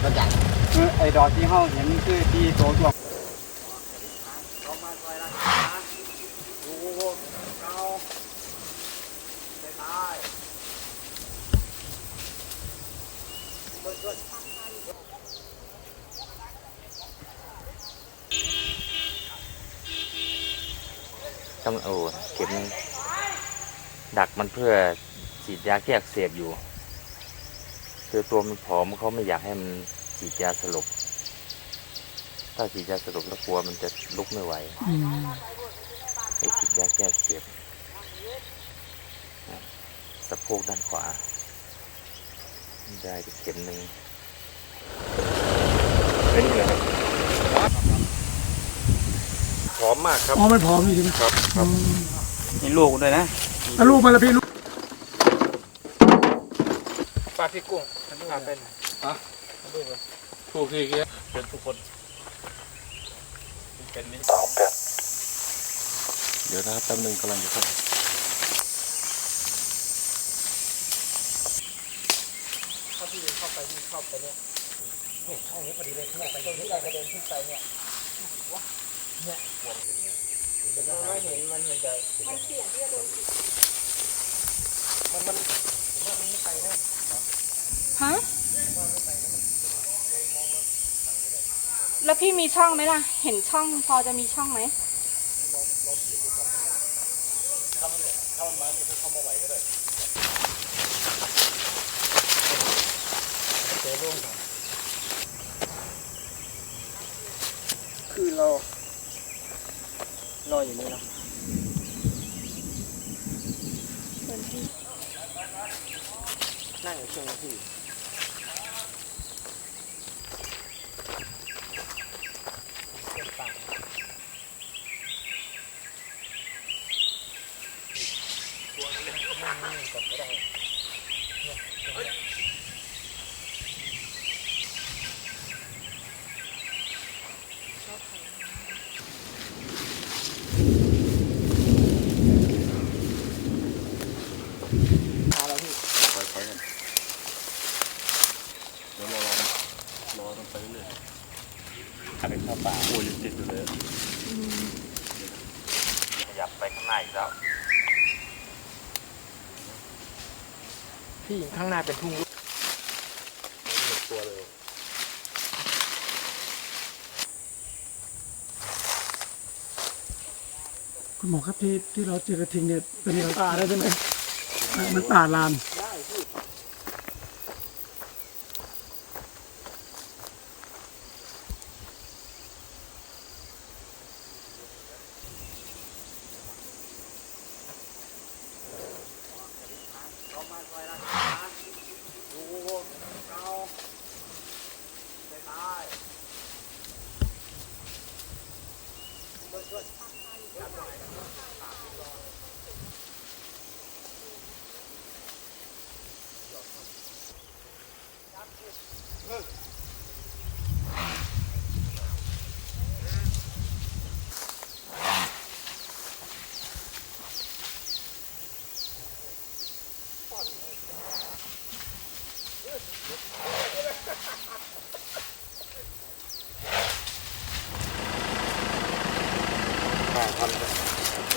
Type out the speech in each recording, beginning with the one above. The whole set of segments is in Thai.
ไอ้ดอกที่เฮาเห็นคือที่โตตัวต้องโอ้เข็มดักมันเพื่อฉีดยาแก้อักเสบอยู่ คือตัวมันผอมเขาไม่อยากให้มันฉีดยาสลบ ถ้าฉีดยาสลบแล้วกลัวมันจะลุกไม่ไหวอืมไปฉีดยาแก้อักเสบสะโพกด้านขวา ได้ไปเข็มหนึ่งเป็นไงครับผอมมากครับ อ๋อ มันผอมอยู่ใช่ไหมครับ ครับอืมมีลูกด้วยนะ แล้วลูกมาแล้วพี่ลูก ปลาพี่กุ้งปลาเป็นถูกทีเงี้ยเป็นทุกคนเป็นมิเดี๋ยวนะครับแป๊บนึงกำลังจะเข้าเข้าที่เข้าไปนี่เข้าไปเนี่ยนี่ห้องนี้พอดีเลยเนี่ยไปตรงนี้เราจะเดินขึ้นไปเนี่ยวะเนี่ยแต่ไม่เห็นมันเห็นแต่มันเสียงที่จะโดนมันมันผมว่ามันไม่ไปนะ ฮะแล้วพี่มีช่องไหมล่ะ เห็นช่องพอจะมีช่องไหมเจอร่วงก่อนคือเรารออย่างนี้เนาะนั่งอยู่ช่วงนี้พี่ หาเราพี่ ไปไปกันเดี๋ยวรอรอรอกัน ไปเรื่อยถ้าเป็นเข้าป่าๆโอ้ยยังติดอยู่เลยขยับไปข้างหน้าอีกแล้วพี่ข้างหน้าเป็นทุ่งหมดตัวเลยคุณหมอครับที่ที่เราเจอกระทิงเนี่ยเป็นหลังป่าได้ใช่ไหมมันป่าลาน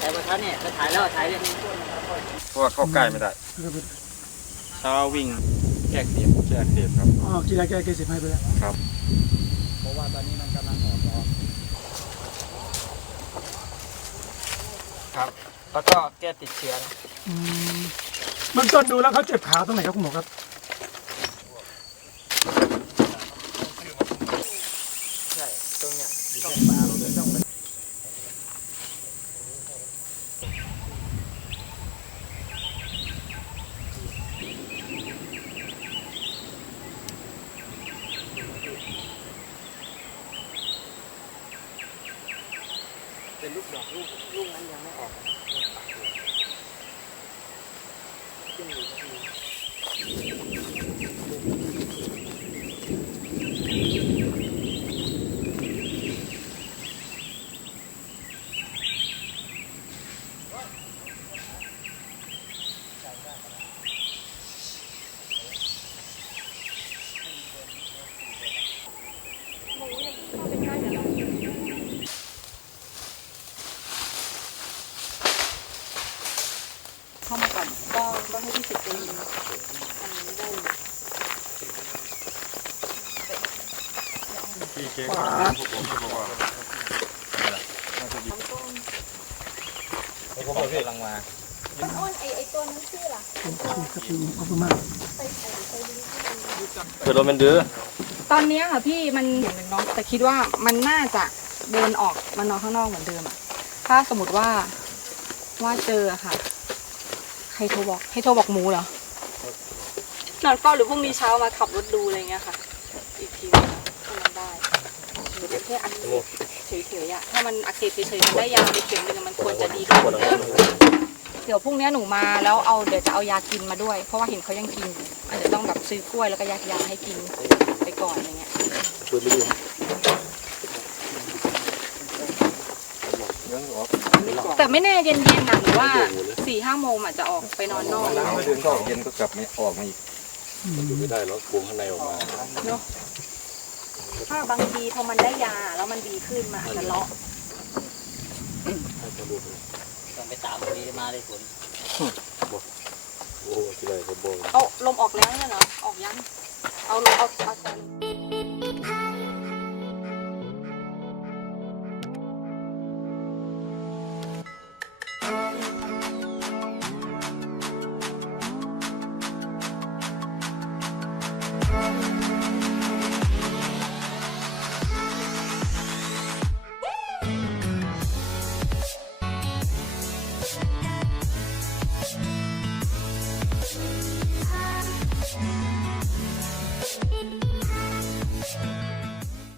ถ่ายประทัดเนี่ยจะถ่ายแล้วถ่ายเรื่องนี้เพราะว่าเข้าใกล้ไม่ได้ เช้าวิ่งแก้เสียบแก้เสียบครับ อ๋อกีฬาแก้เกสิบให้ไปแล้วครับ เพราะว่าตอนนี้มันกำลังออกดอกครับ แล้วก็แก้ติดเชื้ออืมเบื้องต้นดูแล้วเขาเจ็บขาตรงไหนครับคุณหมอครับ ใช่ตรงเนี้ยต้องปลาเราเลยต้อง เป็นลูกดอกลูกลูกนั้นยังไม่ออกขึ้น พี่เค้กพวกผมเขาบอกว่าผมกำลังมาอ้นไอไอตัวนั้นชื่อล่ะโอเคครับลุงขอบคุณมากเพื่อโดนมันดื้อตอนเนี้ยค่ะพี่มันเห็นหนึ่งน้องแต่คิดว่ามันน่าจะเดินออกมานอนข้างนอกเหมือนเดิมอะถ้าสมมติว่าว่าเจออะค่ะ ใครโทรบอก ให้โทรบอกหมูเหรอนอนเฝ้าหรือพรุ่งนี้เช้ามาขับรถดูอะไรเงี้ยค่ะ อีกทีนึงถ้ามันได้ หรือแค่อักเสบเฉยๆอะถ้ามันอักเสบเฉยๆมันได้ยาไปเข็มหนึงอะมันควรจะดีขึ้นเดี๋ยวพรุ่งนี้หนูมาแล้วเอาเดี๋ยวจะเอายากินมาด้วย เพราะว่าเห็นเขายังกินอยู่อาจจะต้องแบบซื้อกล้วยแล้วก็ยัดยาให้กินไปก่อนอะไรเงี้ยปืนไม่ดื้อแต่ไม่แน่เย็นๆนะหรือว่าสี่ห้าโมงอาจจะออกไปนอนนอกไม่ถึงก็เย็นก็กลับไม่ออกมาอีกอยู่ไม่ได้แล้วกวงข้างในออกมา ถ้าบางทีพอมันได้ยาแล้วมันดีขึ้นมาอาจจะเลาะให้เขาดูต้องไปตามมีมาได้ผลโอ้ที่ไรเขาบอกเอาลมออกแล้วเนี่ยเหรอออกยังเอาลมเอาเอา